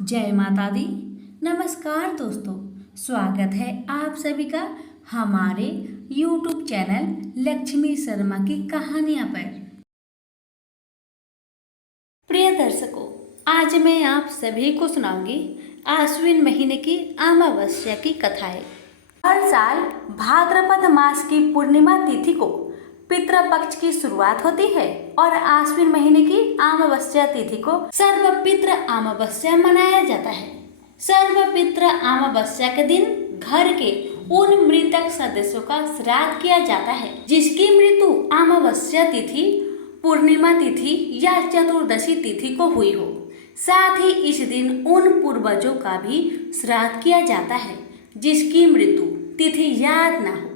जय माता दी। नमस्कार दोस्तों, स्वागत है आप सभी का हमारे YouTube चैनल लक्ष्मी शर्मा की कहानियां पर। प्रिय दर्शकों, आज मैं आप सभी को सुनाऊंगी आश्विन महीने की अमावस्या की कथाएं। हर साल भाद्रपद मास की पूर्णिमा तिथि को पितृपक्ष की शुरुआत होती है और आश्विन महीने की अमावस्या तिथि को सर्वपितृ अमावस्या मनाया जाता है। सर्वपितृ अमावस्या के दिन घर के उन मृतक सदस्यों का श्राद्ध किया जाता है जिसकी मृत्यु अमावस्या तिथि, पूर्णिमा तिथि या चतुर्दशी तिथि को हुई हो। साथ ही इस दिन उन पूर्वजों का भी श्राद्ध किया जाता है जिसकी मृत्यु तिथि याद न हो।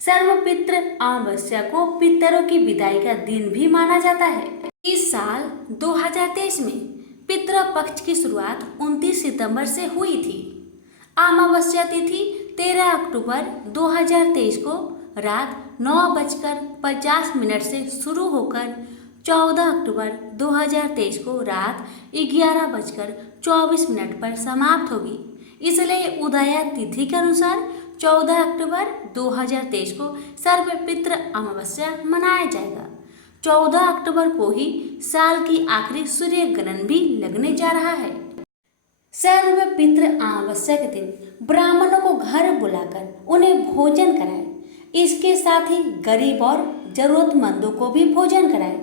सर्वपितृ अमावस्या को पितरों की विदाई का दिन भी माना जाता है। इस साल 2023 में पितृ पक्ष की शुरुआत 29 सितंबर से हुई थी। अमावस्या तिथि 13 अक्टूबर 2023 को रात 9:50 से शुरू होकर 14 अक्टूबर 2023 को रात 11:24 पर समाप्त होगी। इसलिए उदया तिथि के अनुसार 14 अक्टूबर 2023 को सर्वपितृ अमावस्या मनाया जाएगा। 14 अक्टूबर को ही साल की आखिरी सूर्य ग्रहण भी लगने जा रहा है। सर्वपितृ अमावस्या के दिन ब्राह्मणों को घर बुलाकर उन्हें भोजन कराएं। इसके साथ ही गरीब और जरूरतमंदों को भी भोजन कराएं।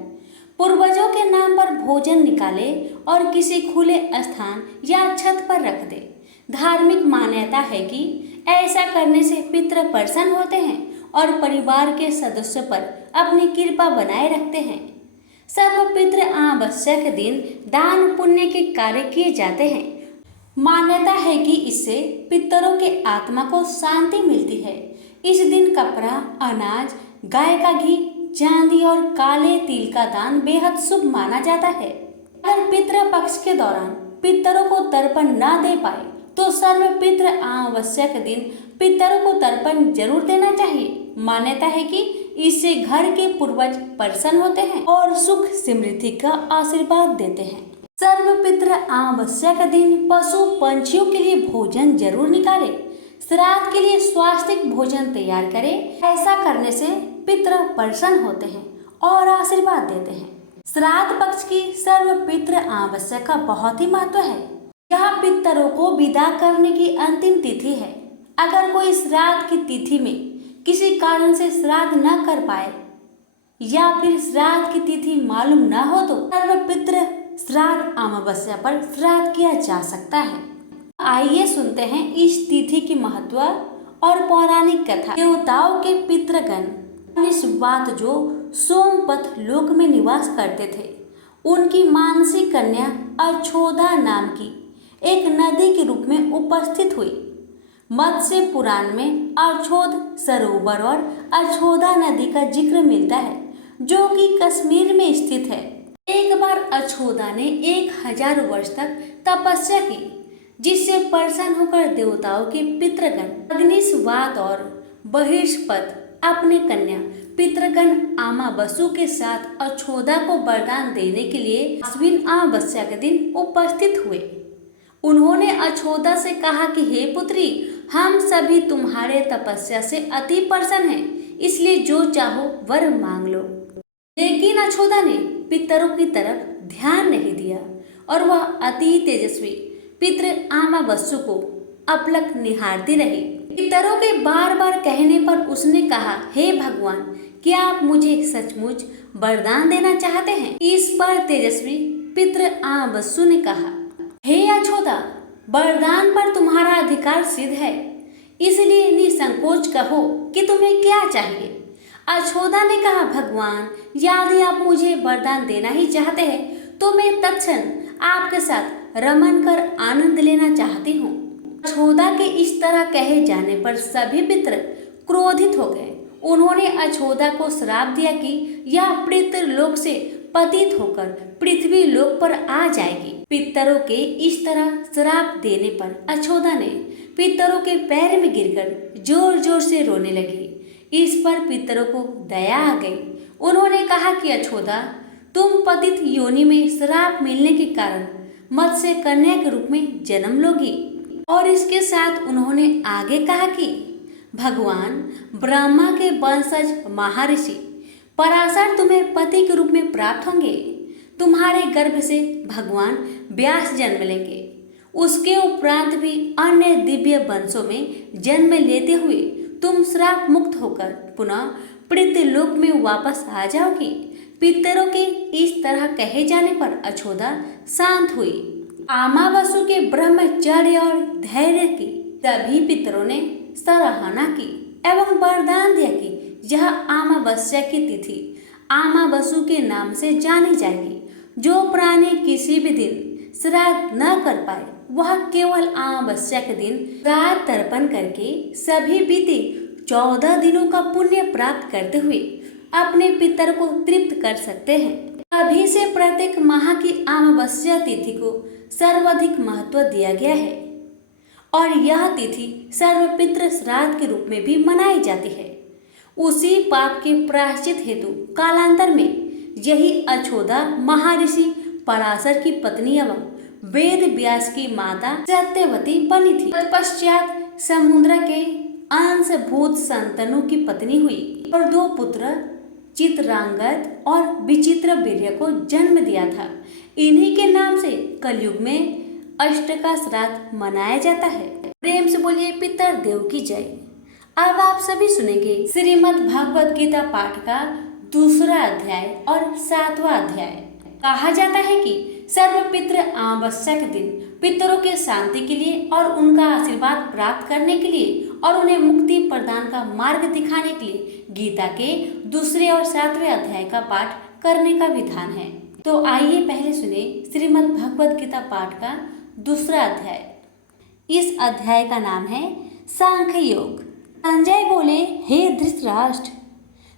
पूर्वजों के नाम पर भोजन निकाले और किसी खुले स्थान या छत पर रख दे। धार्मिक मान्यता है कि ऐसा करने से पितृ प्रसन्न होते हैं और परिवार के सदस्यों पर अपनी कृपा बनाए रखते हैं। सर्वपितृ अमावस्या के दिन दान पुण्य के कार्य किए जाते हैं। मान्यता है कि इससे पितरों के आत्मा को शांति मिलती है। इस दिन कपड़ा, अनाज, गाय का घी, चांदी और काले तिल का दान बेहद शुभ माना जाता है। अगर पितृ पक्ष के दौरान पितरों को तर्पण न दे पाए तो सर्वपितृ अमावस्या के दिन पितरों को तर्पण जरूर देना चाहिए। मान्यता है कि इससे घर के पूर्वज प्रसन्न होते हैं और सुख समृद्धि का आशीर्वाद देते हैं। सर्वपितृ अमावस्या का दिन पशु पंछियों के लिए भोजन जरूर निकाले। श्राद्ध के लिए स्वास्तिक भोजन तैयार करें। ऐसा करने से पितृ प्रसन्न होते हैं और आशीर्वाद देते हैं। श्राद्ध पक्ष की सर्वपितृ अमावस्या का बहुत ही महत्व है। यह पितरों को विदा करने की अंतिम तिथि है। अगर कोई श्राद्ध की तिथि में किसी कारण से श्राद्ध न कर पाए या फिर श्राद्ध की तिथि मालूम न हो तो सर्वपितृ श्राद्ध अमावस्या पर श्राद्ध किया जा सकता है। आइए सुनते हैं इस तिथि की महत्व और पौराणिक कथा। देवताओं के पितृगण इस बात जो सोमपथ लोक में निवास करते थे, उनकी मानसी कन्या अछोदा नाम की एक नदी के रूप में उपस्थित हुई। मत्स्य पुराण में अछोद सरोवर और अछोदा नदी का जिक्र मिलता है जो कि कश्मीर में स्थित है। एक बार अछोदा ने 1000 वर्ष तक तपस्या की जिससे प्रसन्न होकर देवताओं के पितृगण अग्निस्वात और बहिष्पत अपने कन्या पितृगण अमावस्या के साथ अछोदा को वरदान देने के लिए आश्विन अमावस्या के दिन उपस्थित हुए। उन्होंने अछोदा से कहा कि हे पुत्री, हम सभी तुम्हारे तपस्या से अति प्रसन्न हैं, इसलिए जो चाहो वर मांग लो। लेकिन अछोदा ने पितरों की तरफ ध्यान नहीं दिया और वह अति तेजस्वी पितृ अमावस्या को अपलक निहारती रही। पितरों के बार बार कहने पर उसने कहा, हे भगवान, क्या आप मुझे सचमुच वरदान देना चाहते हैं? इस पर तेजस्वी पितृ अमावस्या ने कहा, हे अछोदा, वरदान पर तुम्हारा अधिकार सिद्ध है, इसलिए निसंकोच कहो कि तुम्हें क्या चाहिए। अछोदा ने कहा, भगवान, यदि आप मुझे वरदान देना ही चाहते हैं तो मैं तत्क्षण आपके साथ रमन कर आनंद लेना चाहती हूँ। अछोदा के इस तरह कहे जाने पर सभी पितर क्रोधित हो गए। उन्होंने अछोदा को श्राप दिया कि यह पितृलोक से पतित होकर पृथ्वी लोक पर आ जाएगी। पितरों के इस तरह श्राप देने पर अछोदा ने पितरों के पैर में गिरकर जोर जोर से रोने लगी। इस पर पितरों को दया आ गई। उन्होंने कहा कि अछोदा, तुम पतित योनि में श्राप मिलने के कारण मत्स्य कन्या के रूप में जन्म लोगी। और इसके साथ उन्होंने आगे कहा कि भगवान ब्रह्मा के वंशज महर्षि पराशर तुम्हें पति के रूप में प्राप्त होंगे। तुम्हारे गर्भ से भगवान व्यास जन्म लेंगे। उसके उपरांत भी अन्य दिव्य वंशों में जन्म लेते हुए तुम श्राप मुक्त होकर पुनः पृथ्वीलोक में वापस आ जाओगी। पितरों के इस तरह कहे जाने पर अछोदा शांत हुई। आमावसु के ब्रह्मचर्य और धैर्य की सभी पितरों ने सराहना की एवं वरदान दिया कि यह अमावस्या की तिथि आमावसु के नाम से जानी जाएगी। जो प्राणी किसी भी दिन श्राद्ध न कर पाए वह केवल अमावस्या के दिन श्राद्ध तर्पण करके सभी बीते 14 दिनों का पुण्य प्राप्त करते हुए अपने पितर को तृप्त कर सकते हैं। अभी से प्रत्येक माह की अमावस्या तिथि को सर्वाधिक महत्व दिया गया है और यह तिथि सर्वपितृ श्राद्ध के रूप में भी मनाई जाती है। उसी पाप के प्रायश्चित हेतु कालांतर में यही अछोदा महर्षि पराशर की पत्नी एवं वेद व्यास की माता सत्यवती बनी थी। तत्पश्चात समुद्र के अंशभूत संतनु की पत्नी हुई और 2 पुत्र चित्रांगद और विचित्र वीर्य को जन्म दिया था। इन्हीं के नाम से कलयुग में अष्टका श्राद्ध मनाया जाता है। प्रेम से बोलिए पितर देव की जय। अब आप सभी सुनेंगे श्रीमद् भागवत गीता पाठ का 2वां अध्याय और 7वां अध्याय। कहा जाता है कि सर्वपितृ अमावस्या के दिन पितरों के शांति के लिए और उनका आशीर्वाद प्राप्त करने के लिए और उन्हें मुक्ति प्रदान का मार्ग दिखाने के लिए गीता के 2 और 7वें अध्याय का पाठ करने का विधान है। तो आइए पहले सुने श्रीमद् भगवद गीता पाठ का 2वां अध्याय। इस अध्याय का नाम है सांख्य योग। संजय बोले, हे धृतराष्ट्र।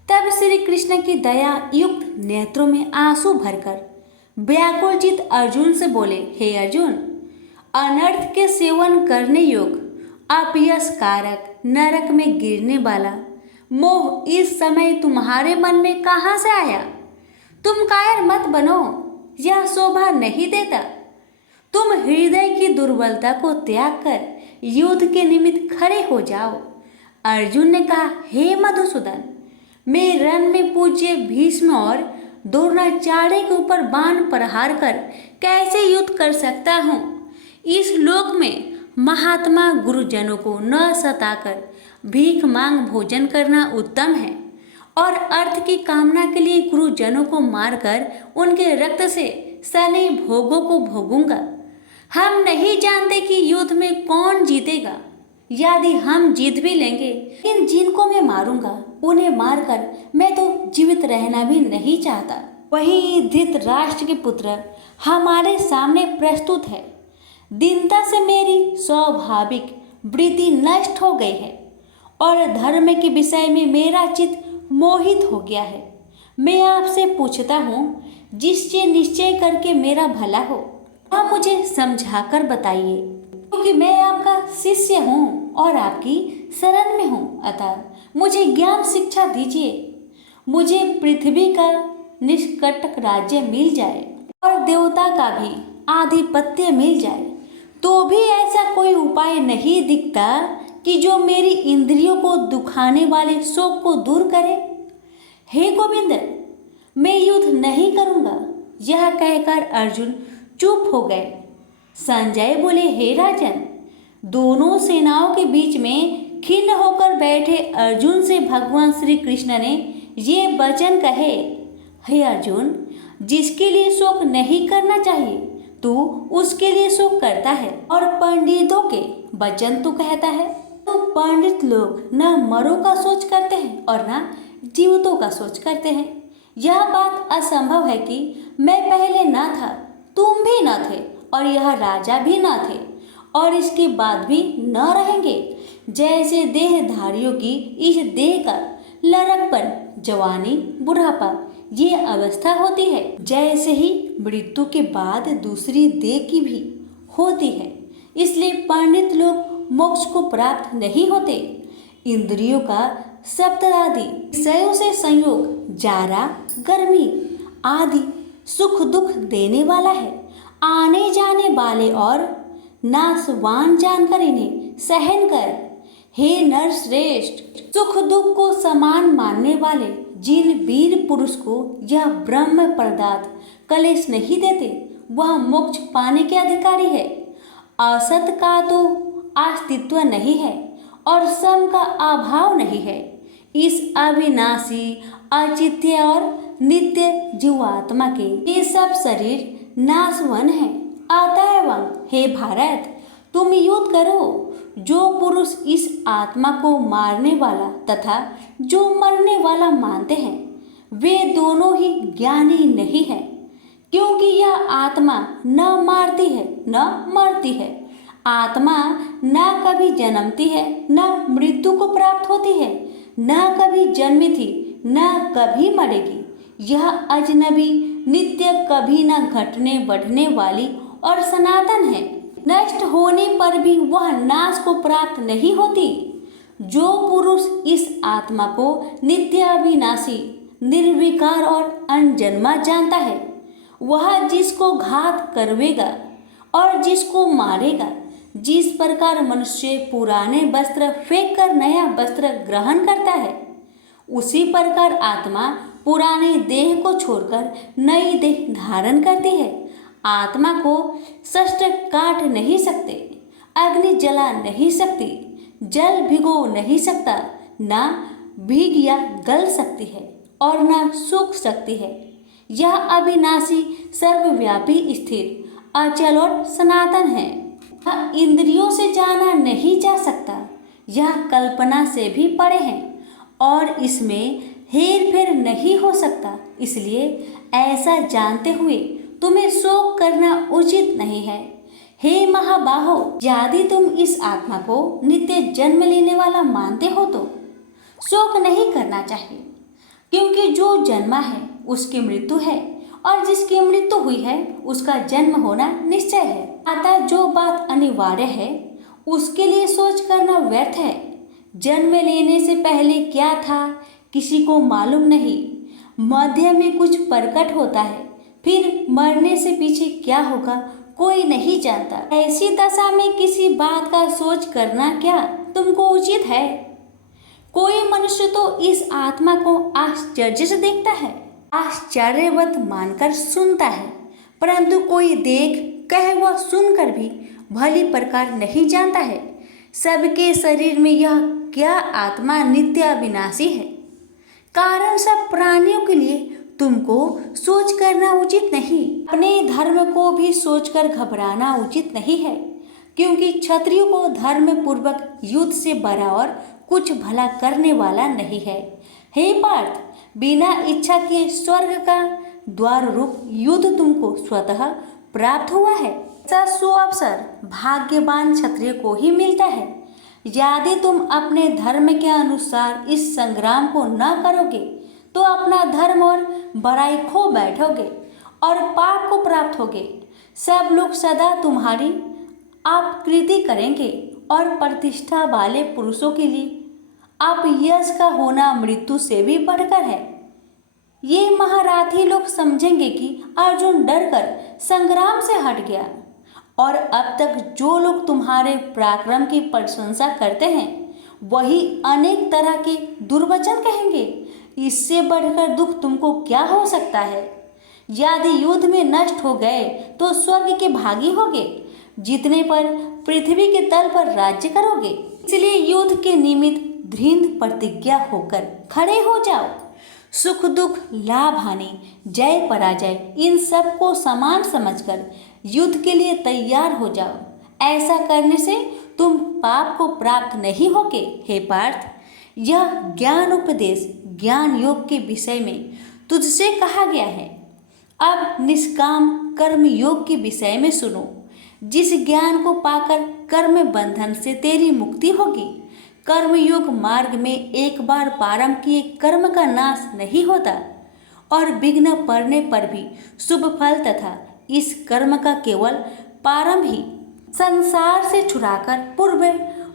तब श्री कृष्ण की दया युक्त नेत्रों में आंसू भरकर व्याकुल चित अर्जुन से बोले, हे अर्जुन, अनर्थ के सेवन करने योग्य अपयश कारक नरक में गिरने वाला मोह इस समय तुम्हारे मन में कहाँ से आया? तुम कायर मत बनो, यह शोभा नहीं देता। तुम हृदय की दुर्बलता को त्याग कर युद्ध के निमित्त खड़े हो जाओ। अर्जुन ने कहा, हे मधुसूदन, मैं रण में पूज्य भीष्म और द्रोणाचार्य के ऊपर बाण प्रहार कर कैसे युद्ध कर सकता हूँ? इस लोक में महात्मा गुरुजनों को न सताकर भीख मांग भोजन करना उत्तम है और अर्थ की कामना के लिए गुरुजनों को मारकर उनके रक्त से सने भोगों को भोगूंगा। हम नहीं जानते कि युद्ध में कौन जीतेगा। यदि हम जीत भी लेंगे, लेकिन जिनको मैं मारूंगा उन्हें मारकर मैं तो जीवित रहना भी नहीं चाहता। वहीं धृतराष्ट्र के पुत्र हमारे सामने प्रस्तुत है। दीनता से मेरी स्वाभाविक वृत्ति नष्ट हो गई है और धर्म के विषय में मेरा चित्त मोहित हो गया है। मैं आपसे पूछता हूँ, जिससे निश्चय करके मेरा भला हो वह मुझे समझाकर बताइए, क्योंकि मैं आपका शिष्य हूँ और आपकी शरण में हूँ। अतः मुझे ज्ञान शिक्षा दीजिए। मुझे पृथ्वी का निष्कंटक राज्य मिल जाए और देवता का भी आधिपत्य मिल जाए, तो भी ऐसा कोई उपाय नहीं दिखता कि जो मेरी इंद्रियों को दुखाने वाले शोक को दूर करे। हे गोविंद, मैं युद्ध नहीं करूँगा। यह कहकर अर्जुन चुप हो गए। संजय बोले, हे राजन, दोनों सेनाओं के बीच में खिन्न होकर बैठे अर्जुन से भगवान श्री कृष्ण ने ये वचन कहे, हे अर्जुन, जिसके लिए शोक नहीं करना चाहिए तू उसके लिए शोक करता है और पंडितों के वचन तू कहता है। तो पंडित लोग न मरों का सोच करते हैं और न जीवितों का सोच करते हैं। यह बात असंभव है कि मैं पहले न था, तुम भी न थे और यह राजा भी न थे और इसके बाद भी न रहेंगे। जैसे देहधारियों की इस देह का लड़कपन, जवानी, बुढ़ापा ये अवस्था होती है, जैसे ही मृत्यु के बाद दूसरी देह की भी होती है। इसलिए पंडित लोग मोक्ष को प्राप्त नहीं होते। इंद्रियों का सप्तरादि विषयों से संयोग जारा, गर्मी आदि सुख दुख देने वाला है आने जाने वाले और नाशवान जानकर इन्हें सहन कर। हे नर श्रेष्ठ, सुख दुख को समान मानने वाले जिन वीर पुरुष को यह ब्रह्म पदार्थ कलेश नहीं देते, वह मोक्ष पाने के अधिकारी है। असत का तो अस्तित्व नहीं है और सम का अभाव नहीं है। इस अविनाशी, अचित्य और नित्य जीवात्मा के ये सब शरीर नाशवन है। अतएव हे भारत, तुम युद्ध करो। जो पुरुष इस आत्मा को मारने वाला तथा जो मरने वाला मानते हैं, वे दोनों ही ज्ञानी नहीं है, क्योंकि यह आत्मा न मारती है न मरती है। आत्मा न कभी जन्मती है न मृत्यु को प्राप्त होती है, न कभी जन्मी थी न कभी मरेगी। यह अजनबी, नित्य, कभी न घटने बढ़ने वाली और सनातन है। नष्ट होने पर भी वह नाश को प्राप्त नहीं होती। जो पुरुष इस आत्मा को नित्य, अविनाशी, निर्विकार और अनजन्मा जानता है, वह जिसको घात करवेगा और जिसको मारेगा, जिस प्रकार मनुष्य पुराने वस्त्र फेंक कर नया वस्त्र ग्रहण करता है, उसी प्रकार आत्मा पुराने देह को छोड़कर नई देह धारण करती है। आत्मा को शस्त्र काट नहीं सकते, अग्नि जला नहीं सकती, जल भिगो नहीं सकता, ना भीग या गल सकती है और ना सूख सकती है। यह अविनाशी, सर्वव्यापी, स्थिर, अचल और सनातन है। यह इंद्रियों से जाना नहीं जा सकता, यह कल्पना से भी परे है और इसमें हेर फेर नहीं हो सकता। इसलिए ऐसा जानते हुए तुम्हें शोक करना उचित नहीं है। हे महाबाहो, यदि तुम इस आत्मा को नित्य जन्म लेने वाला मानते हो तो शोक नहीं करना चाहिए, क्योंकि जो जन्मा है उसकी मृत्यु है और जिसकी मृत्यु हुई है उसका जन्म होना निश्चय है। अतः जो बात अनिवार्य है उसके लिए सोच करना व्यर्थ है। जन्म लेने से पहले क्या था किसी को मालूम नहीं, मध्य में कुछ प्रकट होता है, फिर मरने से पीछे क्या होगा कोई नहीं जानता। ऐसी दशा में किसी बात का सोच करना क्या तुमको उचित है? कोई मनुष्य तो इस आत्मा को आश्चर्य से देखता है, आश्चर्यवत मानकर सुनता है, परंतु कोई देख कहे व सुनकर भी भली प्रकार नहीं जानता है सबके शरीर में यह क्या आत्मा नित्य अविनाशी है। कारण सब प्राणियों के लिए तुमको सोच करना उचित नहीं। अपने धर्म को भी सोचकर घबराना उचित नहीं है, क्योंकि क्षत्रियो को धर्म पूर्वक युद्ध से बड़ा और कुछ भला करने वाला नहीं है। हे पार्थ, बिना इच्छा के स्वर्ग का द्वार रूप युद्ध तुमको स्वतः प्राप्त हुआ है। ऐसा सुअवसर भाग्यवान क्षत्रिय को ही मिलता है। यदि तुम अपने धर्म के अनुसार इस संग्राम को न करोगे तो अपना धर्म और बड़ाई खो बैठोगे और पाप को प्राप्त होगे। सब लोग सदा तुम्हारी अपकीर्ति करेंगे और प्रतिष्ठा वाले पुरुषों के लिए अपयश का होना मृत्यु से भी बढ़कर है। ये महारथी लोग समझेंगे कि अर्जुन डरकर संग्राम से हट गया, और अब तक जो लोग तुम्हारे पराक्रम की प्रशंसा करते हैं वही अनेक तरह के दुर्वचन कहेंगे। इससे बढ़कर दुख तुमको क्या हो सकता है? यदि युद्ध में नष्ट हो गए तो स्वर्ग के भागी होगे, जीतने पर पृथ्वी के तल पर राज्य करोगे। इसलिए युद्ध के निमित्त दृढ़ प्रतिज्ञा होकर खड़े हो जाओ। सुख दुख, लाभ हानि, जय पराजय, इन सब को समान समझकर युद्ध के लिए तैयार हो जाओ। ऐसा करने से तुम पाप को प्राप्त नहीं होगे। हे पार्थ, यह ज्ञान उपदेश ज्ञान योग के विषय में तुझसे कहा गया है। अब निष्काम कर्म योग के विषय में सुनो। जिस ज्ञान को पाकर कर्म बंधन से तेरी मुक्ति होगी। कर्म योग मार्ग में एक बार प्रारंभ किए कर्म का नाश नहीं होता और विघ्न पड़ने पर भी शुभ फल तथा इस कर्म का केवल प्रारंभ ही संसार से छुड़ाकर पूर्व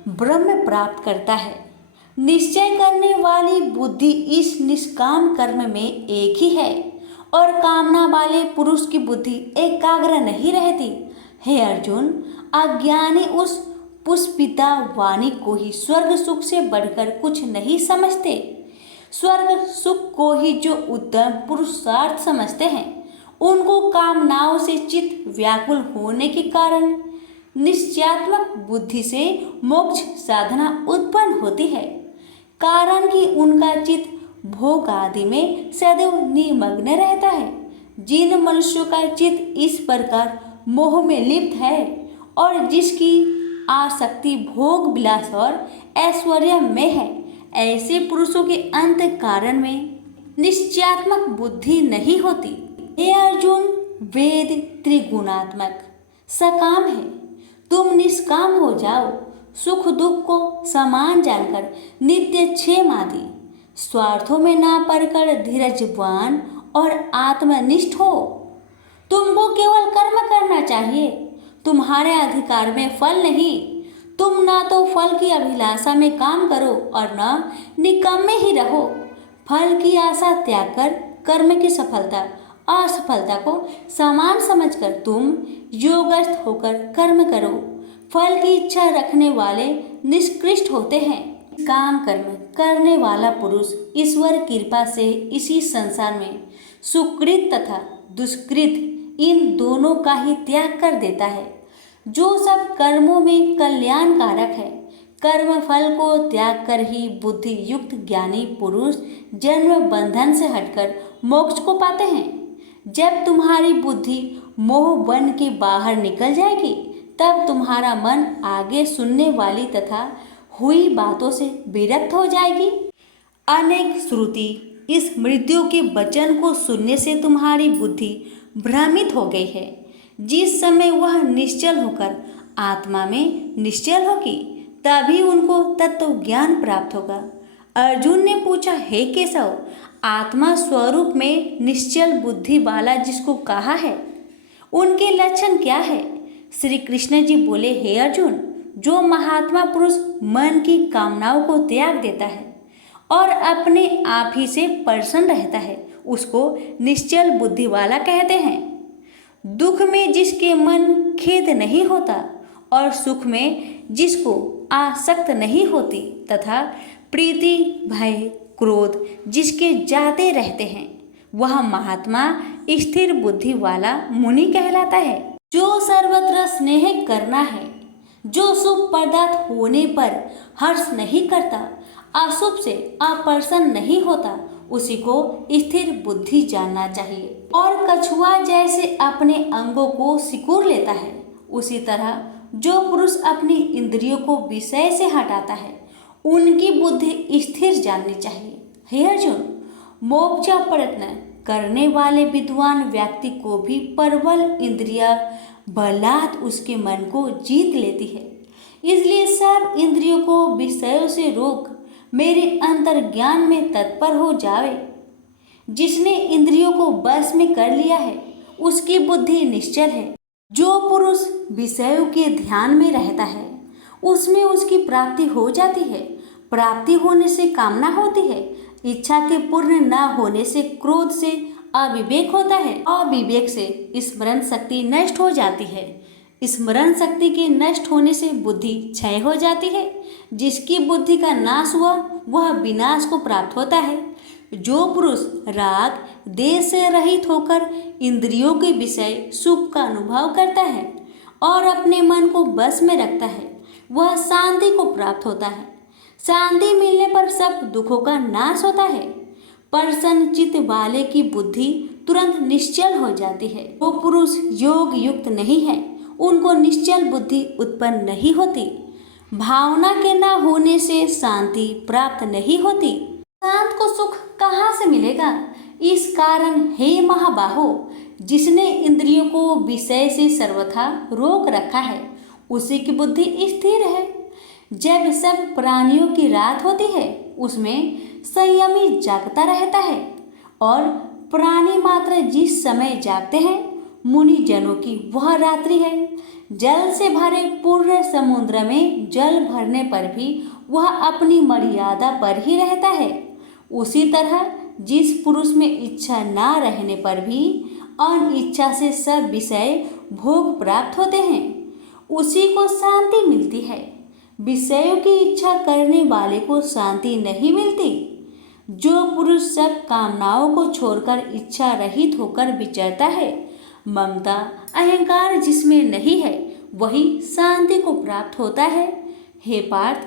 ब्रह्म प्राप्त करता है। निश्चय करने वाली बुद्धि इस निष्काम कर्म में एक ही है और कामना वाले पुरुष की बुद्धि एकाग्र नहीं रहती। हे अर्जुन, अज्ञानी उस पुष्पिता वाणी को ही स्वर्ग सुख से बढ़कर कुछ नहीं समझते। स्वर्ग सुख को ही जो उत्तम पुरुषार्थ समझते हैं, उनको कामनाओं से चित्त व्याकुल होने के कारण निश्चयात्मक बुद्धि से मोक्ष साधना उत्पन्न होती है। कारण कि उनका चित्त भोग आदि में सदैव निमग्न रहता है। जिन मनुष्यों का चित्त इस प्रकार मोह में लिप्त है और जिसकी आसक्ति भोग विलास और ऐश्वर्य में है, ऐसे पुरुषों के अंत कारण में निश्चयात्मक बुद्धि नहीं होती। हे अर्जुन, वेद त्रिगुणात्मक सकाम है, तुम निष्काम हो जाओ। सुख दुख को समान जानकर नित्य क्षेम आदि स्वार्थों में ना पड़कर धीरजवान और आत्मनिष्ठ हो। तुमको केवल कर्म करना चाहिए, तुम्हारे अधिकार में फल नहीं। तुम ना तो फल की अभिलाषा में काम करो और न निकम्मे ही रहो। फल की आशा त्याग कर कर्म की सफलता असफलता को समान समझकर तुम योगस्थ होकर कर्म करो। फल की इच्छा रखने वाले निष्कृष्ट होते हैं। काम कर्म करने वाला पुरुष ईश्वर कृपा से इसी संसार में सुकृत तथा दुष्कृत इन दोनों का ही त्याग कर देता है। जो सब कर्मों में कल्याणकारक है, कर्म फल को त्याग कर ही बुद्धि युक्त ज्ञानी पुरुष जन्म बंधन से हटकर मोक्ष को पाते हैं। जब तुम्हारी बुद्धि मोह बन के बाहर निकल जाएगी, तब तुम्हारा मन आगे सुनने वाली तथा हुई बातों से विरक्त हो जाएगी। अनेक श्रुति इस मृत्यु के वचन को सुनने से तुम्हारी बुद्धि भ्रमित हो गई है। जिस समय वह निश्चल होकर आत्मा में निश्चल होगी, तभी उनको तत्व ज्ञान प्राप्त होगा। अर्जुन ने पूछा, हे केशव, आत्मा स्वरूप में निश्चल बुद्धि वाला जिसको कहा है, उनके लक्षण क्या है? श्री कृष्ण जी बोले, हे अर्जुन, जो महात्मा पुरुष मन की कामनाओं को त्याग देता है और अपने आप ही से प्रसन्न रहता है, उसको निश्चल बुद्धि वाला कहते हैं। दुख में जिसके मन खेद नहीं होता और सुख में जिसको आसक्त नहीं होती तथा प्रीति भय क्रोध जिसके जाते रहते हैं, वह महात्मा स्थिर बुद्धि वाला मुनि कहलाता है। जो सर्वत्र स्नेह करना है, जो शुभ पदार्थ होने पर हर्ष नहीं करता, अशुभ से अप्रसन्न नहीं होता, उसी को स्थिर बुद्धि जानना चाहिए। और कछुआ जैसे अपने अंगों को सिकुड़ लेता है, उसी तरह जो पुरुष अपनी इंद्रियों को विषय से हटाता है, उनकी बुद्धि स्थिर जाननी चाहिए। हे अर्जुन, मोक्ष प्रयत्न करने वाले विद्वान व्यक्ति को भी प्रबल इंद्रिया बलात् उसके मन को जीत लेती है। इसलिए सब इंद्रियों को विषयों से रोक मेरे अंतर्ज्ञान में तत्पर हो जावे। जिसने इंद्रियों को बस में कर लिया है, उसकी बुद्धि निश्चल है। जो पुरुष विषयों के ध्यान में रहता है, उसमें उसकी प्राप्ति हो जाती है। प्राप्ति होने से कामना होती है, इच्छा के पूर्ण न होने से क्रोध से अविवेक होता है, अविवेक से स्मरण शक्ति नष्ट हो जाती है, स्मरण शक्ति के नष्ट होने से बुद्धि क्षय हो जाती है। जिसकी बुद्धि का नाश हुआ, वह विनाश को प्राप्त होता है। जो पुरुष राग देश से रहित होकर इंद्रियों के विषय सुख का अनुभव करता है और अपने मन को बस में रखता है, वह शांति को प्राप्त होता है। शांति मिलने पर सब दुखों का नाश होता है। प्रसन्न चित्त वाले की बुद्धि तुरंत निश्चल हो जाती है। वो पुरुष योग युक्त नहीं है, उनको निश्चल बुद्धि उत्पन्न नहीं होती। भावना के न होने से शांति प्राप्त नहीं होती। शांत को सुख कहाँ से मिलेगा? इस कारण हे महाबाहो, जिसने इंद्रियों को विषय से सर्वथा रोक रखा है, उसी की बुद्धि स्थिर है। जब सब प्राणियों की रात होती है, उसमें संयमी जागता रहता है और प्राणी मात्र जिस समय जागते हैं, मुनि जनों की वह रात्रि है। जल से भरे पूर्ण समुद्र में जल भरने पर भी वह अपनी मर्यादा पर ही रहता है। उसी तरह जिस पुरुष में इच्छा ना रहने पर भी अनिच्छा से सब विषय भोग प्राप्त होते हैं, उसी को शांति मिलती है। विषयों की इच्छा करने वाले को शांति नहीं मिलती। जो पुरुष सब कामनाओं को छोड़कर इच्छा रहित होकर विचरता है, ममता अहंकार जिसमें नहीं है, वही शांति को प्राप्त होता है। हे पार्थ,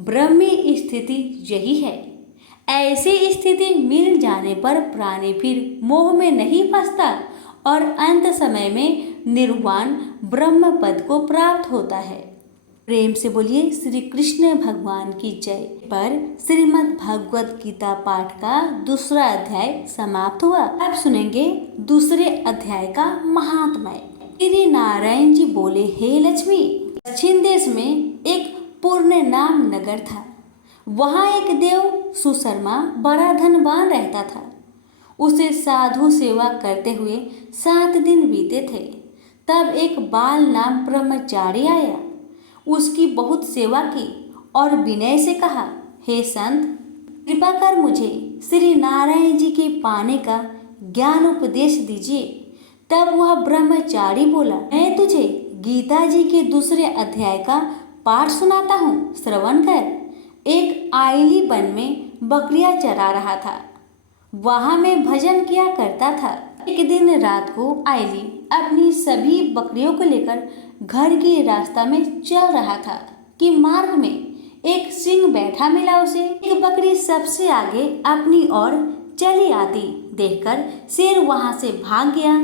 ब्रह्मी स्थिति यही है। ऐसी स्थिति मिल जाने पर प्राणी फिर मोह में नहीं फंसता और अंत समय में निर्वाण ब्रह्म पद को प्राप्त होता है। प्रेम से बोलिए श्री कृष्ण भगवान की जय। पर श्रीमद् भगवत गीता पाठ का दूसरा अध्याय समाप्त हुआ। अब सुनेंगे दूसरे अध्याय का महात्म्य। श्री नारायण जी बोले, हे लक्ष्मी, दक्षिण देश में एक पूर्ण नाम नगर था। वहाँ एक देव सुशर्मा बड़ा धनवान रहता था। उसे साधु सेवा करते हुए 7 दिन बीते थे। तब एक बाल नाम ब्रह्मचारी आया, उसकी बहुत सेवा की और विनय से कहा, हे संत, कृपा कर मुझे श्री नारायण जी के पाने का ज्ञान उपदेश दीजिए। तब वह ब्रह्मचारी बोला, मैं तुझे गीता जी के दूसरे अध्याय का पाठ सुनाता हूँ, श्रवण कर। एक आइली वन में बकरियां चरा रहा था। वहां मैं भजन किया करता था। एक दिन रात को आइली अपनी सभी बकरियों को लेकर घर के रास्ता में चल रहा था कि मार्ग में एक सिंह बैठा मिला उसे। एक बकरी सबसे आगे अपनी ओर चली आती देखकर शेर वहां से भाग गया।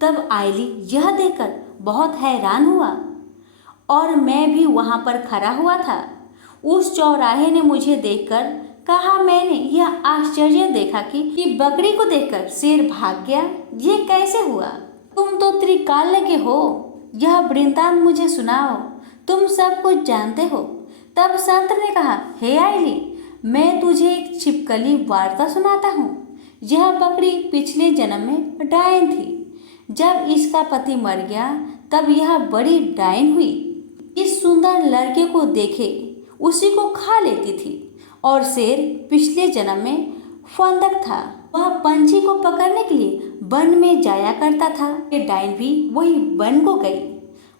तब आइली यह देखकर बहुत हैरान हुआ और मैं भी वहां पर खड़ा हुआ था। उस चौराहे ने मुझे देखकर कहा, मैंने यह आश्चर्य देखा कि बकरी को देखकर शेर भाग गया, ये कैसे हुआ? तुम तो त्रिकाल के हो, यह वृत्तांत मुझे सुनाओ, तुम सब कुछ जानते हो। तब संत ने कहा, हे आइली, मैं तुझे एक छिपकली वार्ता सुनाता हूँ। यह बकरी पिछले जन्म में डायन थी। जब इसका पति मर गया तब यह बड़ी डायन हुई। इस सुंदर लड़के को देखे उसी को खा लेती थी। और शेर पिछले जन्म में फंदक था, वह पंछी को पकड़ने के लिए वन में जाया करता था। ये डायन भी वही वन को गई।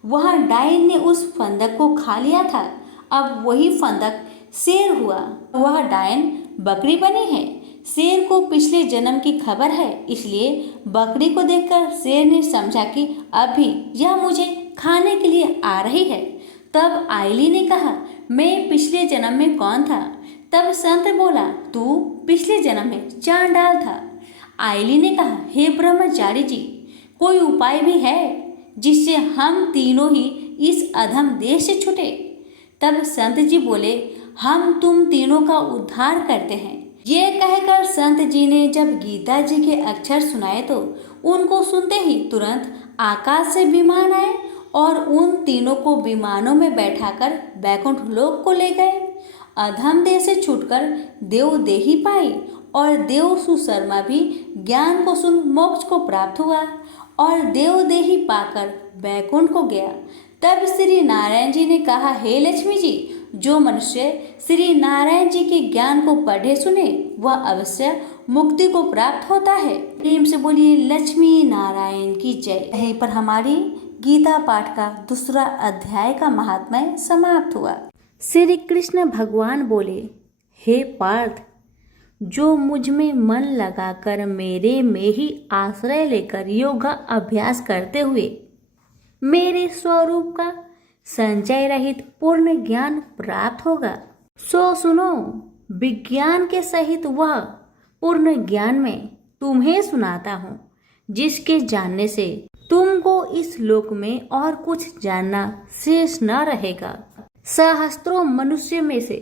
वह डायन ने उस फंदक को खा लिया था। अब वही फंदक शेर हुआ। वह डायन बकरी बनी है। शेर को पिछले जन्म की खबर है, इसलिए बकरी को देखकर शेर ने समझा कि अभी यह मुझे खाने के लिए आ रही है। तब आइली ने कहा, मैं पिछले जन्म में कौन था? तब संत बोला, तू पिछले जन्म में चांडाल था। आइली ने कहा, हे ब्रह्मचारी जी, कोई उपाय भी है जिससे हम तीनों ही इस अधम देश से छूटे? तब संत जी बोले, हम तुम तीनों का उद्धार करते हैं। ये कहकर संत जी ने जब गीता जी के अक्षर सुनाए तो उनको सुनते ही तुरंत आकाश से विमान आए और उन तीनों को विमानों में बैठाकर वैकुंठ लोक को ले गए। अधम देह से छूटकर देव देही पाई और देव सुशर्मा भी ज्ञान को सुन मोक्ष को प्राप्त हुआ और देव देही पाकर वैकुंठ को गया। तब श्री नारायण जी ने कहा, हे लक्ष्मी जी, जो मनुष्य श्री नारायण जी के ज्ञान को पढ़े सुने वह अवश्य मुक्ति को प्राप्त होता है। प्रेम से बोलिए लक्ष्मी नारायण की जय। यहीं पर हमारी गीता पाठ का दूसरा अध्याय का महात्म्य समाप्त हुआ। श्री कृष्ण भगवान बोले, हे पार्थ, जो मुझ में मन लगाकर मेरे में ही आश्रय लेकर योगा अभ्यास करते हुए मेरे स्वरूप का संचय रहित पूर्ण ज्ञान प्राप्त होगा, सो सुनो, विज्ञान के सहित वह पूर्ण ज्ञान में तुम्हें सुनाता हूँ, जिसके जानने से तुमको इस लोक में और कुछ जानना शेष न रहेगा। सहस्त्रों मनुष्य में से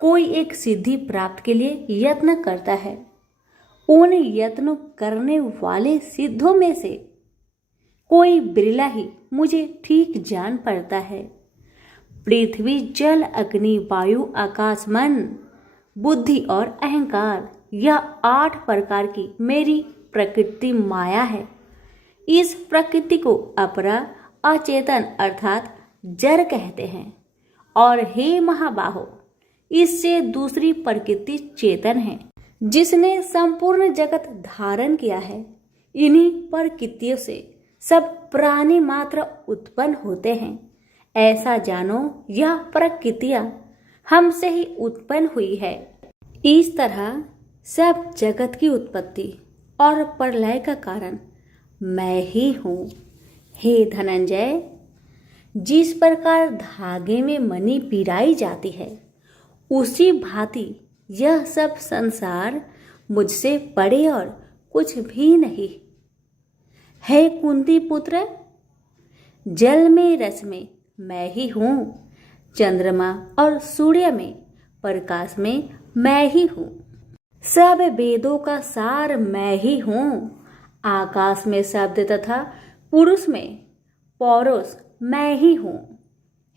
कोई एक सिद्धि प्राप्त के लिए यत्न करता है। उन यत्न करने वाले सिद्धों में से कोई बिरला ही मुझे ठीक जान पड़ता है। पृथ्वी, जल, अग्नि, वायु, आकाश, मन, बुद्धि और अहंकार, यह 8 प्रकार की मेरी प्रकृति माया है। इस प्रकृति को अपरा अचेतन अर्थात जड़ कहते हैं। और हे महाबाहो, इससे दूसरी प्रकृति चेतन है। जिसने संपूर्ण जगत धारण किया है। इन्हीं प्रकृतियों से सब प्राणी मात्र उत्पन्न होते हैं। ऐसा जानो यह प्रकृतियां हमसे ही उत्पन्न हुई है। इस तरह सब जगत की उत्पत्ति और प्रलय का कारण मैं ही हूँ। हे धनंजय, जिस प्रकार धागे में मणि पिराई जाती है, उसी भांति यह सब संसार मुझसे परे और कुछ भी नहीं। हे कुंती पुत्र, जल में रस में मैं ही हूँ, चंद्रमा और सूर्य में प्रकाश में मैं ही हूँ, सब वेदों का सार मैं ही हूँ, आकाश में शब्द तथा पुरुष में पौरुष मैं ही हूँ।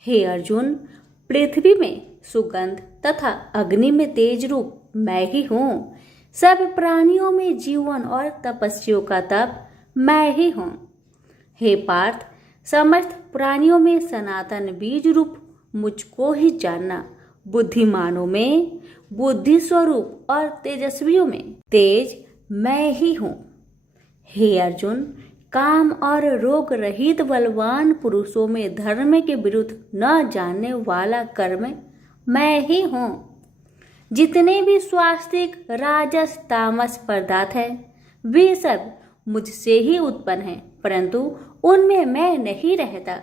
हे अर्जुन, पृथ्वी में सुगंध तथा अग्नि में तेज रूप मैं ही हूँ, सब प्राणियों में जीवन और तपस्वियों का तप मैं ही हूँ। हे पार्थ, समस्त प्राणियों में सनातन बीज रूप मुझको ही जानना, बुद्धिमानों में बुद्धि स्वरूप और तेजस्वियों में तेज मैं ही हूँ। हे अर्जुन, काम और रोग रहित बलवान पुरुषों में धर्म के विरुद्ध न जानने वाला कर्म मैं ही हूँ। जितने भी स्वास्तिक राजस तामस पदार्थ है, वे सब मुझसे ही उत्पन्न हैं, परंतु उनमें मैं नहीं रहता।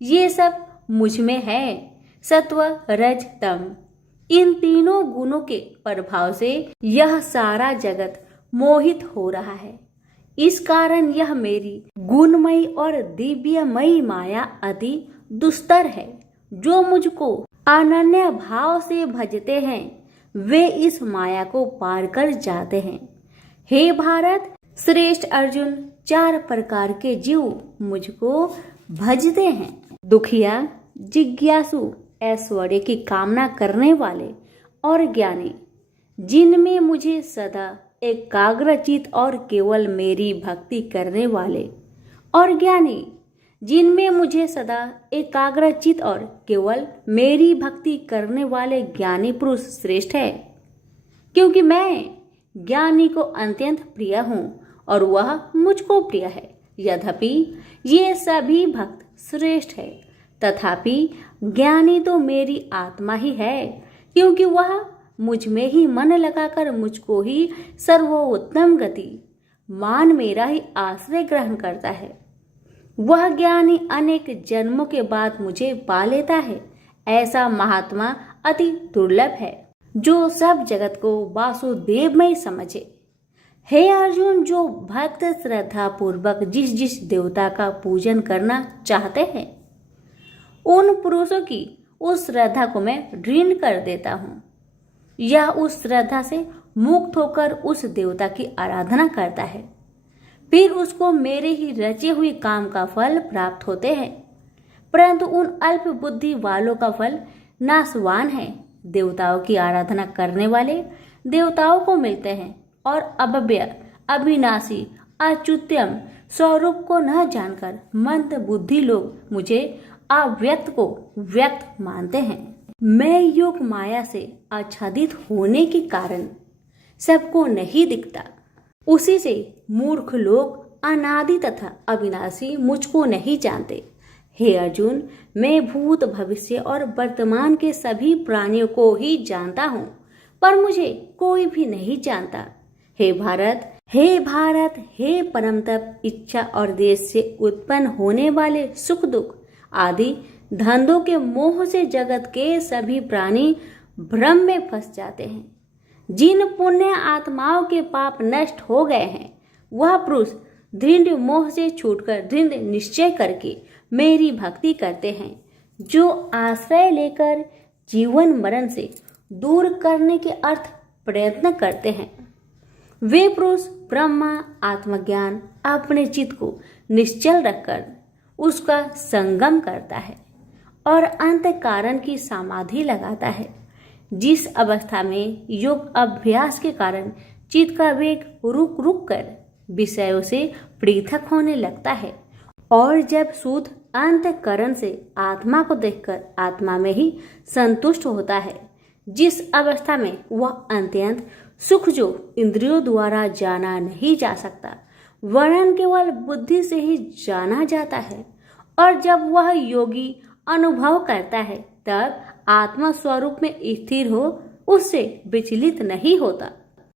ये सब मुझ में है। सत्व रज तम, इन तीनों गुणों के प्रभाव से यह सारा जगत मोहित हो रहा है। इस कारण यह मेरी गुणमयी और दिव्यमयी माया अति दुस्तर है। जो मुझको अनन्य भाव से भजते हैं, वे इस माया को पार कर जाते हैं। हे भारत श्रेष्ठ अर्जुन, 4 प्रकार के जीव मुझको भजते हैं। दुखिया, जिज्ञासु, ऐश्वर्य की कामना करने वाले और ज्ञानी, जिनमें मुझे सदा एकाग्रचित और केवल मेरी भक्ति करने वाले, और ज्ञानी, जिनमें मुझे सदा एकाग्रचित और केवल मेरी भक्ति करने वाले ज्ञानी पुरुष श्रेष्ठ है। क्योंकि मैं ज्ञानी को अत्यंत प्रिय हूँ और वह मुझको प्रिय है। यद्यपि ये सभी भक्त श्रेष्ठ है, तथापि ज्ञानी तो मेरी आत्मा ही है, क्योंकि वह मुझ में ही मन लगाकर मुझको ही सर्वोत्तम गति मान मेरा ही आश्रय ग्रहण करता है। वह ज्ञानी अनेक जन्मों के बाद मुझे पा लेता है। ऐसा महात्मा अति दुर्लभ है, जो सब जगत को वासुदेवमय समझे। हे अर्जुन, जो भक्त श्रद्धा पूर्वक जिस जिस देवता का पूजन करना चाहते हैं, उन पुरुषों की उस श्रद्धा को मैं ऋण कर देता हूँ। यह उस श्रद्धा से मुक्त होकर उस देवता की आराधना करता है, फिर उसको मेरे ही रचे हुए काम का फल प्राप्त होते हैं। परंतु उन अल्प बुद्धि वालों का फल नाशवान है। देवताओं की आराधना करने वाले देवताओं को मिलते हैं, और अव्यय, अविनाशी, अच्युत्यम स्वरूप को न जानकर मंद बुद्धि लोग मुझे अव्यक्त को व्यक्त मानते हैं। मैं योग माया से आच्छादित होने के कारण सबको नहीं दिखता। उसी से मूर्ख लोग अनादि तथा अविनाशी मुझको नहीं जानते। हे अर्जुन, मैं भूत भविष्य और वर्तमान के सभी प्राणियों को ही जानता हूँ, पर मुझे कोई भी नहीं जानता। हे भारत, हे परम तप, इच्छा और देश से उत्पन्न होने वाले सुख दुख आदि धंधों के मोह से जगत के सभी प्राणी भ्रम में फंस जाते हैं। जिन पुण्य आत्माओं के पाप नष्ट हो गए हैं, वह पुरुष दृढ़ मोह से छूटकर दृढ़ निश्चय करके मेरी भक्ति करते हैं, जो आश्रय लेकर जीवन मरण से दूर करने के अर्थ प्रयत्न करते हैं। वे पुरुष ब्रह्मा आत्मज्ञान अपने चित्त को निश्चल रखकर उसका संगम करता है और अंत कारण की समाधि लगाता है, जिस अवस्था में योग अभ्यास के कारण चित्त का वेग रुक रुक कर विषयों से पृथक होने लगता है, और जब शुद्ध अंतःकरण से आत्मा को देखकर आत्मा में ही संतुष्ट होता है, जिस अवस्था में वह अत्यंत सुख जो इंद्रियों द्वारा जाना नहीं जा सकता, वर्णन केवल बुद्धि से ही जाना जाता है। और जब वह योगी अनुभव करता है तब आत्मा स्वरूप में स्थिर हो उससे विचलित नहीं होता।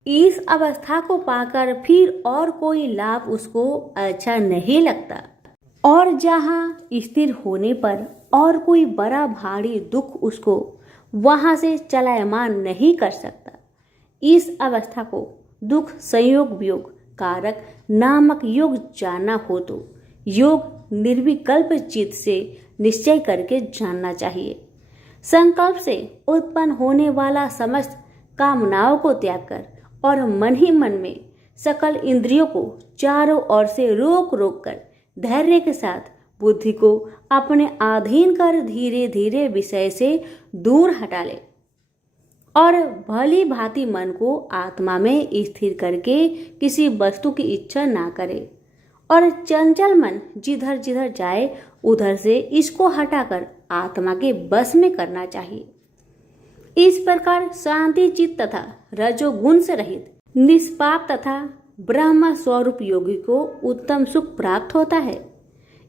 इस अवस्था को पाकर फिर और कोई लाभ उसको अच्छा नहीं लगता, और जहाँ स्थिर होने पर और कोई बड़ा भारी दुख उसको वहां से चलायमान नहीं कर सकता। इस अवस्था को दुख संयोग वियोग कारक नामक योग जानना हो तो योग निर्विकल्प चित्त से निश्चय करके जानना चाहिए। संकल्प से उत्पन्न होने वाला समस्त कामनाओं को त्याग कर और मन ही मन में सकल इंद्रियों को चारों ओर से रोक रोक कर धैर्य के साथ बुद्धि को अपने अधीन कर धीरे धीरे विषय से दूर हटा ले और भली भांति मन को आत्मा में स्थिर करके किसी वस्तु की इच्छा ना करे और चंचल मन जिधर जिधर जाए उधर से इसको हटाकर आत्मा के बस में करना चाहिए। इस प्रकार शांति चित्त तथा रजोगुण से रहित निष्पाप तथा ब्रह्म स्वरूप योगी को उत्तम सुख प्राप्त होता है।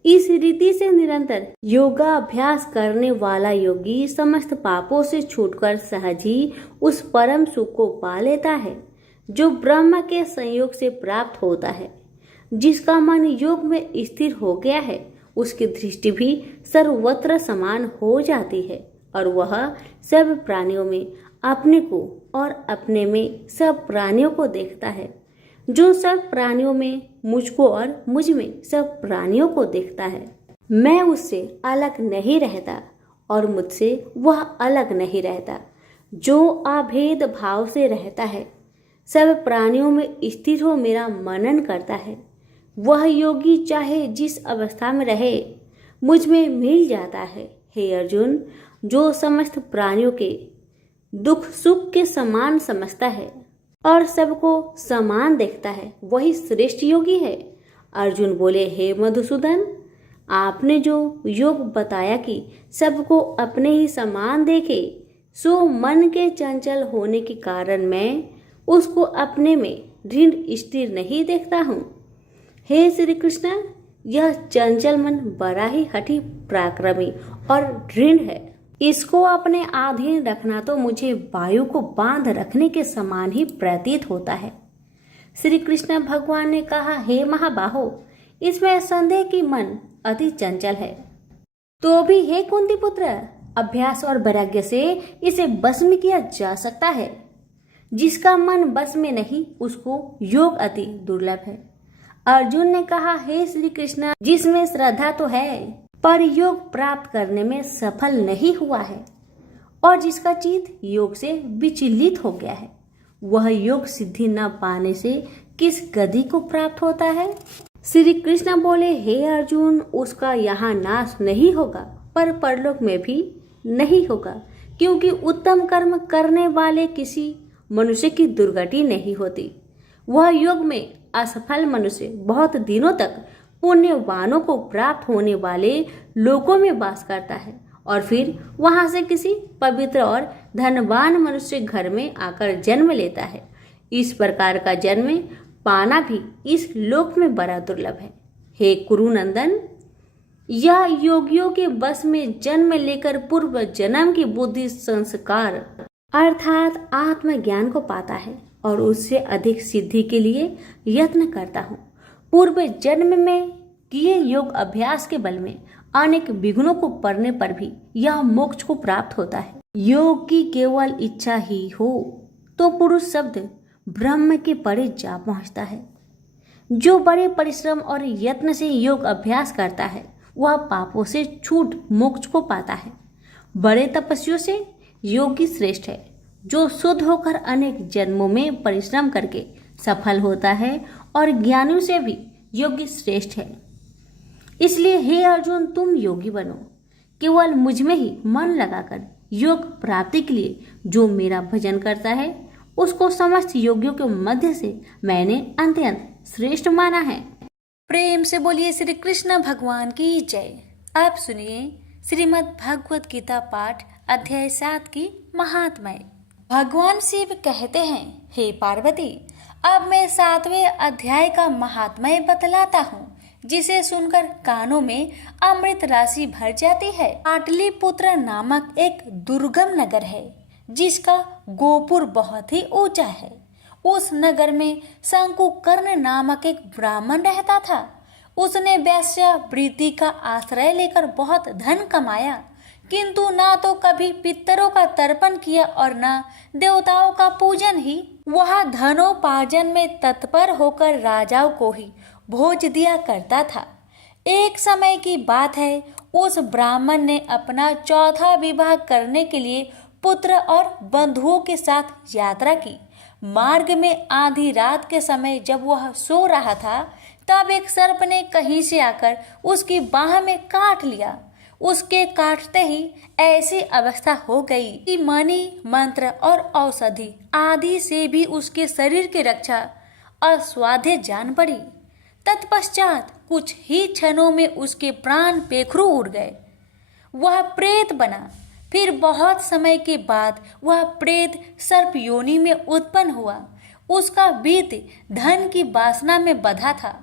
इस रीति से निरंतर योगाभ्यास करने वाला योगी समस्त पापों से छूटकर सहज ही उस परम सुख को पा लेता है जो ब्रह्म के संयोग से प्राप्त होता है। जिसका मन योग में स्थिर हो गया है उसकी दृष्टि भी सर्वत्र समान हो जाती है और वह सब प्राणियों में अपने को और अपने में सब प्राणियों को देखता है। जो सब प्राणियों में मुझको और मुझ में सब प्राणियों को देखता है। मैं उससे अलग नहीं रहता और मुझसे वह अलग नहीं रहता। जो अभेद भाव से रहता है सब प्राणियों में स्थिर हो मेरा मनन करता है वह योगी चाहे जिस अवस्था में रहे मुझ में मिल जाता है। हे अर्जुन, जो समस्त प्राणियों के दुख सुख के समान समझता है और सबको समान देखता है वही श्रेष्ठ योगी है। अर्जुन बोले, हे मधुसूदन, आपने जो योग बताया कि सबको अपने ही समान देखे सो मन के चंचल होने के कारण मैं उसको अपने में दृढ़ स्थिर नहीं देखता हूँ। हे श्री कृष्ण, यह चंचल मन बड़ा ही हठी पराक्रमी और दृढ़ है। इसको अपने अधीन रखना तो मुझे वायु को बांध रखने के समान ही प्रतीत होता है। श्री कृष्ण भगवान ने कहा, हे महाबाहो, इसमें संदेह कि मन अति चंचल है तो भी हे कुंती पुत्र, अभ्यास और वैराग्य से इसे बस में किया जा सकता है। जिसका मन बस में नहीं उसको योग अति दुर्लभ है। अर्जुन ने कहा, हे श्री कृष्ण, जिसमें श्रद्धा तो है पर योग प्राप्त करने में सफल नहीं हुआ है और जिसका चित्त योग से विचलित हो गया है वह योग सिद्धि न पाने से किस गति को प्राप्त होता है। श्री कृष्ण बोले, हे अर्जुन, उसका यहाँ नाश नहीं होगा पर परलोक में भी नहीं होगा, क्योंकि उत्तम कर्म करने वाले किसी मनुष्य की दुर्गति नहीं होती। वह योग में असफल मनुष्य बहुत दिनों तक पुण्यवानों को प्राप्त होने वाले लोकों में वास करता है और फिर वहां से किसी पवित्र और धनवान मनुष्य घर में आकर जन्म लेता है। इस प्रकार का जन्म पाना भी इस लोक में बड़ा दुर्लभ है। हे कुरुनंदन, यह योगियों के बस में जन्म लेकर पूर्व जन्म की बुद्धि संस्कार अर्थात आत्मज्ञान को पाता है और उससे अधिक सिद्धि के लिए यत्न करता हूँ। पूर्व जन्म में किए योग अभ्यास के बल में अनेक विघ्नों को पड़ने पर भी यह मोक्ष को प्राप्त होता है। योग की केवल इच्छा ही हो तो पुरुष शब्द ब्रह्म के परे जा पहुंचता है। जो बड़े परिश्रम और यत्न से योग अभ्यास करता है वह पापों से छूट मोक्ष को पाता है। बड़े तपस्वियों से योगी श्रेष्ठ है। जो शुद्ध होकर अनेक जन्मों में परिश्रम करके सफल होता है और ज्ञानियों से भी योगी श्रेष्ठ है। इसलिए हे अर्जुन, तुम योगी बनो। केवल मुझ में ही मन लगाकर योग प्राप्ति के लिए जो मेरा भजन करता है उसको समस्त योगियों के मध्य से मैंने अत्यंत श्रेष्ठ माना है। प्रेम से बोलिए श्री कृष्ण भगवान की जय। आप सुनिए श्रीमद् भगवत गीता पाठ अध्याय 7 की महात्माएं। भगवान शिव कहते हैं, हे पार्वती, अब मैं 7वें अध्याय का महात्म्य बतलाता हूँ, जिसे सुनकर कानों में अमृत राशि भर जाती है। पाटलिपुत्र नामक एक दुर्गम नगर है, जिसका गोपुर बहुत ही ऊंचा है। उस नगर में शंकुकर्ण नामक एक ब्राह्मण रहता था। उसने वैश्यावृत्ति का आश्रय लेकर बहुत धन कमाया, किंतु ना तो कभी पितरों का तर्पण किया और न देवताओं का पूजन ही। वह धनोपार्जन में तत्पर होकर राजाओं को ही भोज दिया करता था। एक समय की बात है, उस ब्राह्मण ने अपना चौथा विवाह करने के लिए पुत्र और बंधुओं के साथ यात्रा की। मार्ग में आधी रात के समय जब वह सो रहा था, तब एक सर्प ने कहीं से आकर उसकी बाह में काट लिया। उसके काटते ही ऐसी अवस्था हो गई कि मणि, मंत्र और औषधि आदि से भी उसके शरीर की रक्षा असाध्य जान पड़ी। तत्पश्चात कुछ ही क्षणों में उसके प्राण पेखरू उड़ गए। वह प्रेत बना। फिर बहुत समय के बाद वह प्रेत सर्प योनि में उत्पन्न हुआ। उसका बीत धन की वासना में बंधा था।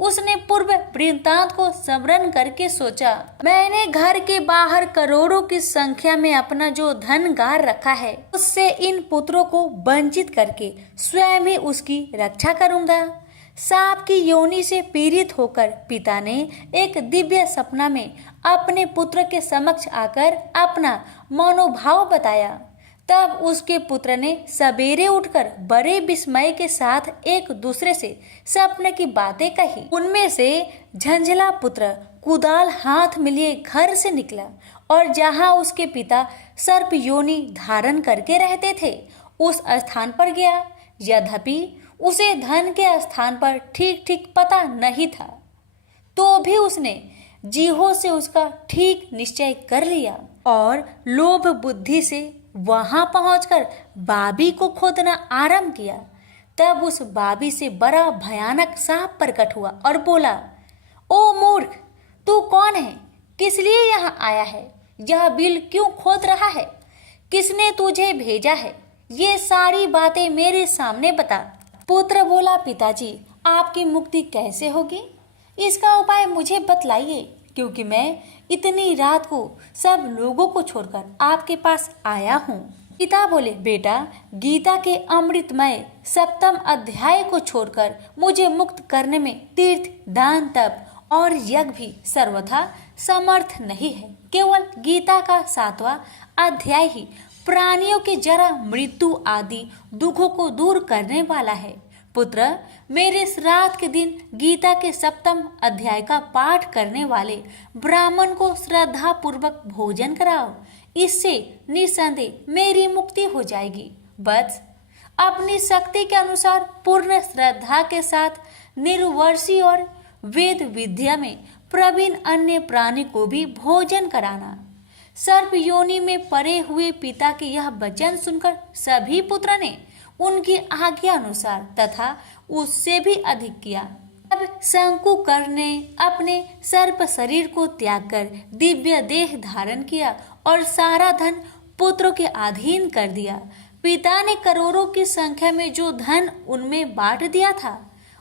उसने पूर्व वृत्तांत को स्मरण करके सोचा, मैंने घर के बाहर करोड़ों की संख्या में अपना जो धन गार रखा है, उससे इन पुत्रों को वंचित करके स्वयं ही उसकी रक्षा करूंगा। सांप की योनि से पीड़ित होकर पिता ने एक दिव्य सपना में अपने पुत्र के समक्ष आकर अपना मनोभाव बताया। तब उसके पुत्र ने सवेरे उठकर बड़े विस्मय के साथ एक दूसरे से सपने की बातें कही। उनमें से झंझला पुत्र कुदाल हाथ में लिए घर से निकला और जहां उसके पिता सर्प योनि धारण करके रहते थे, उस स्थान पर गया। यद्यपि उसे धन के स्थान पर ठीक ठीक पता नहीं था, तो भी उसने जीहो से उसका ठीक निश्चय कर लिया और लोभ बुद्धि से वहां पहुंचकर बाबी को खोदना आरंभ किया। तब उस बाबी से बड़ा भयानक सांप प्रकट हुआ और बोला, ओ मूर्ख, तू कौन है? किस लिए यहाँ आया है? यह बिल क्यों खोद रहा है? किसने तुझे भेजा है? ये सारी बातें मेरे सामने बता। पुत्र बोला, पिताजी, आपकी मुक्ति कैसे होगी? इसका उपाय मुझे बतलाइए, क्योंकि मैं इतनी रात को सब लोगों को छोड़कर आपके पास आया हूँ। पिता बोले, बेटा, गीता के अमृतमय 7वें अध्याय को छोड़कर मुझे मुक्त करने में तीर्थ, दान, तप और यज्ञ भी सर्वथा समर्थ नहीं है। केवल गीता का 7वां अध्याय ही प्राणियों के जरा, मृत्यु आदि दुखों को दूर करने वाला है। पुत्र, मेरे श्राद्ध के दिन गीता के 7वें अध्याय का पाठ करने वाले ब्राह्मण को श्रद्धा पूर्वक भोजन कराओ। इससे निसंदेह मेरी मुक्ति हो जाएगी। बस अपनी शक्ति के अनुसार पूर्ण श्रद्धा के साथ निर्वर्षी और वेद विद्या में प्रवीण अन्य प्राणी को भी भोजन कराना। सर्प योनि में पड़े हुए पिता के यह वचन सुनकर सभी पुत्र ने उनकी आज्ञा अनुसार तथा उससे भी अधिक किया। अब शंकुकर्ण ने अपने सर्प शरीर को त्याग कर दिव्य देह धारण किया और सारा धन पुत्रों के अधीन कर दिया। पिता ने करोड़ों की संख्या में जो धन उनमें बांट दिया था,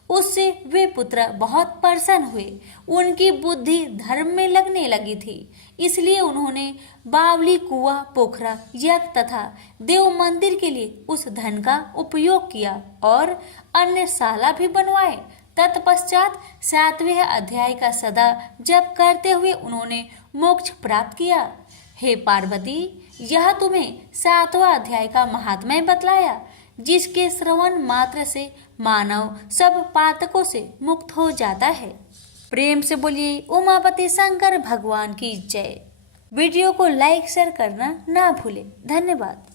उससे वे पुत्र बहुत प्रसन्न हुए। उनकी बुद्धि धर्म में लगने लगी थी, इसलिए उन्होंने बावली, कुआं, पोखरा, यज्ञ तथा देव मंदिर के लिए उस धन का उपयोग किया और अन्य शाला भी बनवाए। तत्पश्चात 7वें अध्याय का सदा जप करते हुए उन्होंने मोक्ष प्राप्त किया। हे पार्वती, यह तुम्हें 7वां अध्याय का महात्म्य बतलाया, जिसके श्रवण मात्र से मानव सब पातकों से मुक्त हो जाता है। प्रेम से बोलिए उमापति शंकर भगवान की जय। वीडियो को लाइक शेयर करना ना भूलें। धन्यवाद।